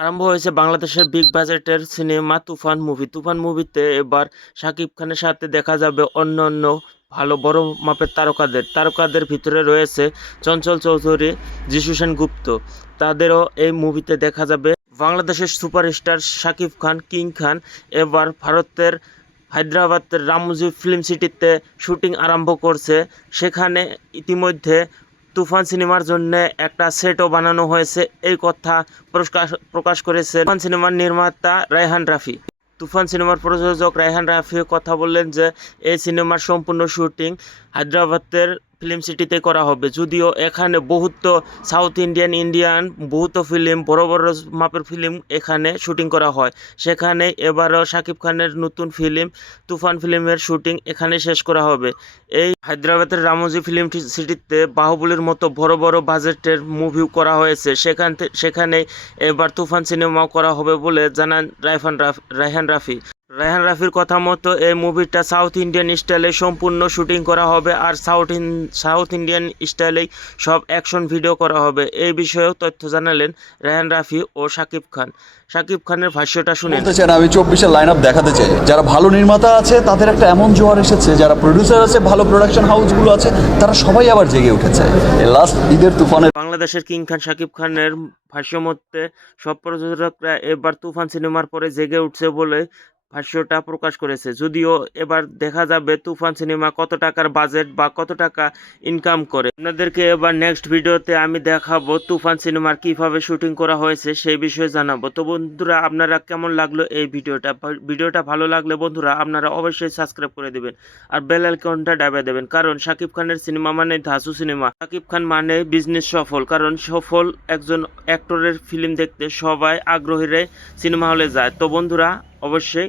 আরম্ভ হয়েছে বাংলাদেশের বিগ বাজেটের সিনেমা তুফান মুভি। তুফান মুভিতে এবার শাকিব খানের সাথে দেখা যাবে অন্য অন্য ভালো বড় মাপের তারকাদের ভিতরে রয়েছে চঞ্চল চৌধুরী, যিশু সেনগুপ্ত। তাদেরও এই মুভিতে দেখা যাবে। বাংলাদেশের সুপারস্টার শাকিব খান, কিং খান এবার ভারতের হায়দ্রাবাদের রামোজি ফিল্ম সিটিতে শুটিং আরম্ভ করছে। সেখানে ইতিমধ্যে তুফান সিনেমার জন্য একটা সেটও বানানো হয়েছে, এই কথা প্রকাশ করেছে তুফান সিনেমার নির্মাতা রায়হান রাফি। তুফান সিনেমার প্রযোজক রায়হান রাফি কথা বললেন যে এই সিনেমার সম্পূর্ণ শুটিং হায়দ্রাবাদের ফিল্ম সিটিতে করা হবে। যদিও এখানে বহুত সাউথ ইন্ডিয়ান বহুত ফিল্ম, বড় বড় মাপের ফিল্ম এখানে শুটিং করা হয়। সেখানে এবারও শাকিব খানের নতুন ফিল্ম তুফান ফিল্মের শুটিং এখানে শেষ করা হবে। এই হায়দ্রাবাদের রামোজি ফিল্ম সিটিতে বাহুবলীর মতো বড় বড় বাজেটের মুভিও করা হয়েছে। সেখানে এবার তুফান সিনেমাও করা হবে বলে জানান রায়হান রাফি। রায়হান রাফির কথা মতো এই মুভিটা সাউথ ইন্ডিয়ান স্টাইলে সম্পূর্ণ শুটিং করা হবে, আর সাউথ ইন্ডিয়ান স্টাইলেই সব অ্যাকশন ভিডিও করা হবে। এই বিষয়েও তথ্য জানালেন রায়হান রাফি ও শাকিব খান। শাকিব খানের ভাষ্যটা শুনেন। আমি 24-এর লাইন আপ দেখাতে চাই। যারা ভালো নির্মাতা আছে তাদের একটা এমন জোয়ার এসেছে, যারা প্রডিউসার আছে, ভালো প্রোডাকশন হাউসগুলো আছে, তারা সবাই আবার জেগে উঠেছে। লাস্ট ঈদের তুফানে বাংলাদেশের কিং খান শাকিব খানের ভাষ্য মতে সব প্রযোজকরা এবার তুফান সিনেমার পরে জেগে উঠছে বলে ভাষ্যটা প্রকাশ করেছে। যদিও এবার দেখা যাবে তুফান সিনেমা কত টাকার বাজেট বা কত টাকা ইনকাম করে। আপনাদেরকে এবার নেক্সট ভিডিওতে আমি দেখাবো তুফান সিনেমার কিভাবে শুটিং করা হয়েছে সেই বিষয়ে জানাবো। তো বন্ধুরা, আপনারা কেমন লাগলো এই ভিডিওটা ভালো লাগলে বন্ধুরা আপনারা অবশ্যই সাবস্ক্রাইব করে দেবেন আর বেল আইকনটা দাবিয়ে দেবেন, কারণ শাকিব খানের সিনেমা মানে ধাঁসু সিনেমা। শাকিব খান মানে বিজনেস সফল, কারণ সফল একজন অ্যাক্টরের ফিল্ম দেখতে সবাই আগ্রহীরা সিনেমা হলে যায়। তো বন্ধুরা অবশ্যই